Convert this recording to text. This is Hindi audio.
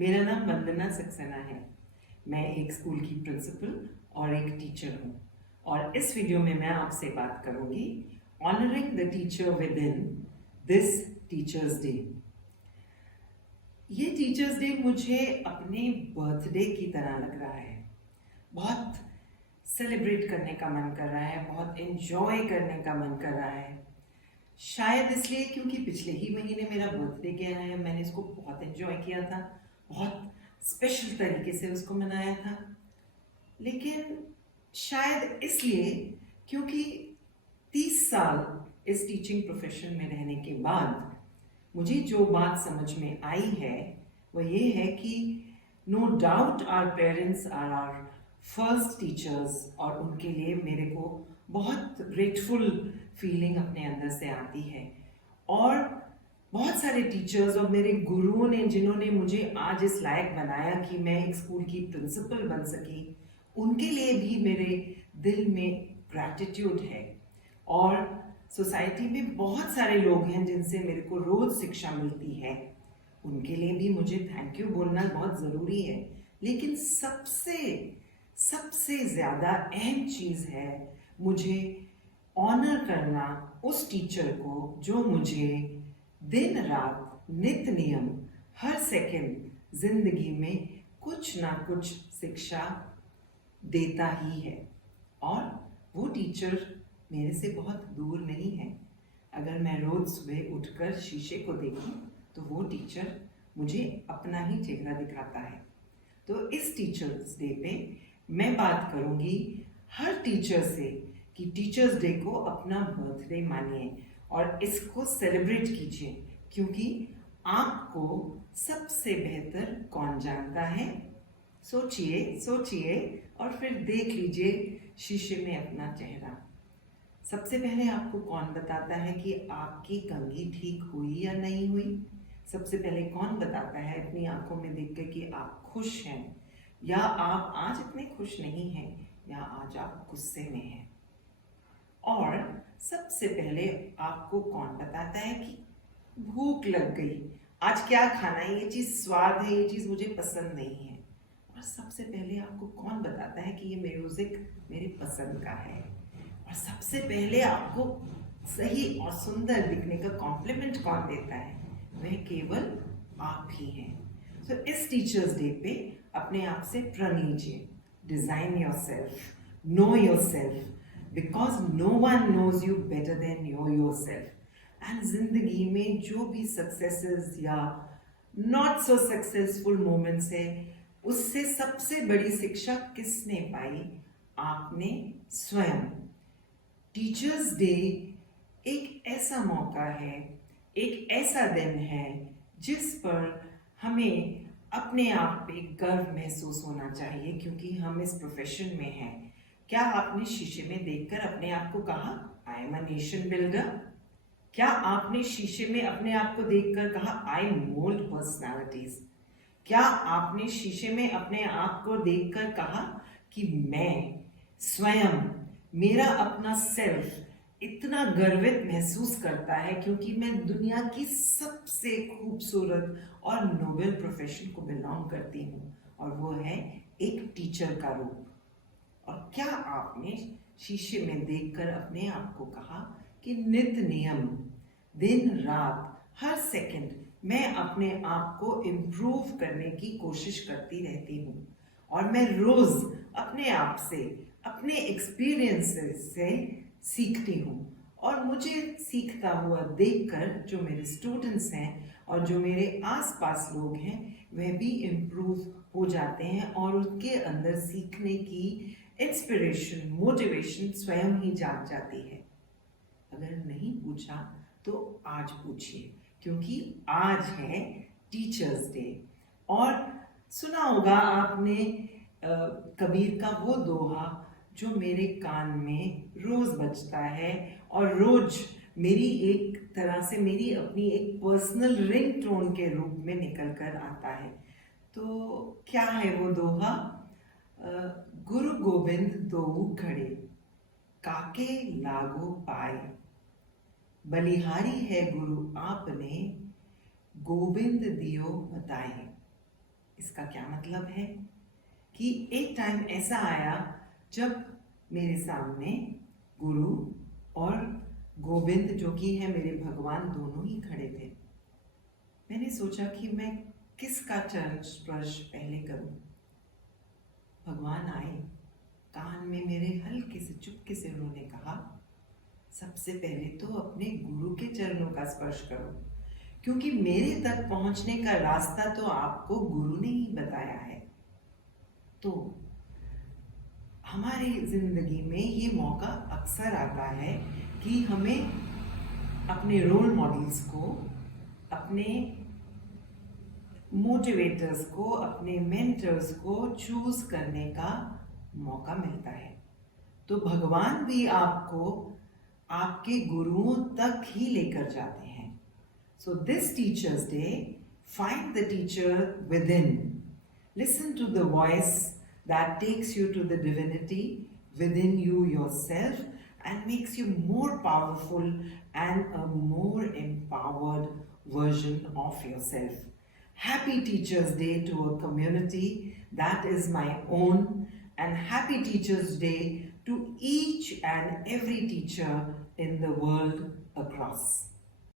मेरा नाम वंदना सक्सेना है। मैं एक स्कूल की प्रिंसिपल और एक टीचर हूँ और इस वीडियो में मैं आपसे बात करूँगी honouring the teacher with in this teachers day. ये टीचर्स डे मुझे अपने बर्थडे की तरह लग रहा है। बहुत सेलिब्रेट करने का मन कर रहा है, बहुत एंजॉय करने का मन कर रहा है। शायद इसलिए क्योंकि पिछले ही महीने मेरा बर्थडे गया है, मैंने इसको बहुत एंजॉय किया था, बहुत स्पेशल तरीके से उसको मनाया था। लेकिन शायद इसलिए क्योंकि 30 साल इस टीचिंग प्रोफेशन में रहने के बाद मुझे जो बात समझ में आई है वो ये है कि no doubt our parents are our first teachers, और उनके लिए मेरे को बहुत ग्रेटफुल फीलिंग अपने अंदर से आती है। और बहुत सारे टीचर्स और मेरे गुरुओं ने, जिन्होंने मुझे आज इस लायक बनाया कि मैं एक स्कूल की प्रिंसिपल बन सकी, उनके लिए भी मेरे दिल में ग्रैटिट्यूड है। और सोसाइटी में बहुत सारे लोग हैं जिनसे मेरे को रोज शिक्षा मिलती है, उनके लिए भी मुझे थैंक यू बोलना बहुत ज़रूरी है। लेकिन सबसे सबसे ज़्यादा अहम चीज़ है मुझे ऑनर करना उस टीचर को जो मुझे दिन रात नित नियम हर सेकंड जिंदगी में कुछ ना कुछ शिक्षा देता ही है। और वो टीचर मेरे से बहुत दूर नहीं है। अगर मैं रोज सुबह उठकर शीशे को देखूं तो वो टीचर मुझे अपना ही चेहरा दिखाता है। तो इस टीचर्स डे पे मैं बात करूंगी हर टीचर से कि टीचर्स डे को अपना बर्थडे मानिए और इसको सेलिब्रेट कीजिए, क्योंकि आपको सबसे बेहतर कौन जानता है। सोचिए सोचिए और फिर देख लीजिए शीशे में अपना चेहरा। सबसे पहले आपको कौन बताता है कि आपकी कंघी ठीक हुई या नहीं हुई? सबसे पहले कौन बताता है अपनी आंखों में देखकर कि आप खुश हैं या आप आज इतने खुश नहीं हैं या आज आप गुस्से में हैं? और सबसे पहले आपको कौन बताता है कि भूख लग गई, आज क्या खाना है, ये चीज़ स्वाद है, ये चीज़ मुझे पसंद नहीं है? और सबसे पहले आपको कौन बताता है कि ये म्यूजिक मेरे पसंद का है? और सबसे पहले आपको सही और सुंदर दिखने का कॉम्प्लीमेंट कौन देता है? वह केवल आप ही हैं। तो इस टीचर्स डे पे अपने आप से प्रण लीजिए, design yourself, know yourself, because no one knows you better than yourself. And जिंदगी में जो भी सक्सेसेस या नॉट सो सक्सेसफुल मोमेंट्स है, उससे सबसे बड़ी शिक्षा किसने पाई? आपने स्वयं। टीचर्स डे एक ऐसा मौका है, एक ऐसा दिन है जिस पर हमें अपने आप पे गर्व महसूस होना चाहिए, क्योंकि हम इस प्रोफेशन में हैं। क्या आपने शीशे में देखकर अपने आप को कहा I am a nation builder? क्या आपने शीशे में अपने आप को देखकर कहा आई मोल्ड पर्सनालिटीज? क्या आपने शीशे में अपने आप को देखकर कहा कि मैं स्वयं, मेरा अपना सेल्फ इतना गर्वित महसूस करता है क्योंकि मैं दुनिया की सबसे खूबसूरत और नोबेल प्रोफेशन को बिलोंग करती हूँ, और वो है एक टीचर का रूप? और क्या आपने शीशे में देखकर अपने आप को कहा कि नित नियम दिन रात हर सेकंड मैं अपने आप को इम्प्रूव करने की कोशिश करती रहती हूँ, और मैं रोज अपने आप से, अपने एक्सपीरियंसेस से सीखती हूँ, और मुझे सीखता हुआ देखकर जो मेरे स्टूडेंट्स हैं और जो मेरे आसपास लोग हैं वह भी इम्प्रूव हो जाते हैं और उनके अंदर सीखने की इंस्पिरेशन, मोटिवेशन स्वयं ही जाग जाती है। अगर नहीं पूछा तो आज पूछिए, क्योंकि आज है टीचर्स डे। और सुना होगा आपने कबीर का वो दोहा जो मेरे कान में रोज बजता है और रोज मेरी एक तरह से मेरी अपनी एक पर्सनल रिंग टोन के रूप में निकल कर आता है। तो क्या है वो दोहा? गुरु गोविंद दोऊ घड़े, काके लागो पाए, बलिहारी है गुरु आपने, गोविंद दियो बताए। इसका क्या मतलब है कि एक टाइम ऐसा आया जब मेरे सामने गुरु और गोविंद जो कि है मेरे भगवान दोनों ही खड़े थे। मैंने सोचा कि मैं किसका चरण स्पर्श पहले करूं। भगवान आए, कान में मेरे हल्के से चुपके से उन्होंने कहा, सबसे पहले तो अपने गुरु के चरणों का स्पर्श करो, क्योंकि मेरे तक पहुंचने का रास्ता तो आपको गुरु ने ही बताया है। तो हमारी जिंदगी में ये मौका अक्सर आता है कि हमें अपने रोल मॉडल्स को, अपने मोटिवेटर्स को, अपने मेंटर्स को चूज करने का मौका मिलता है। तो भगवान भी आपको आपके गुरुओं तक ही लेकर जाते हैं। So this teachers day, find the teacher within, listen to the voice that takes you to the divinity within you yourself and makes you more powerful and a more empowered version of yourself. Happy Teachers Day to a community that is my own, and happy Teachers Day to each and every teacher in the world across.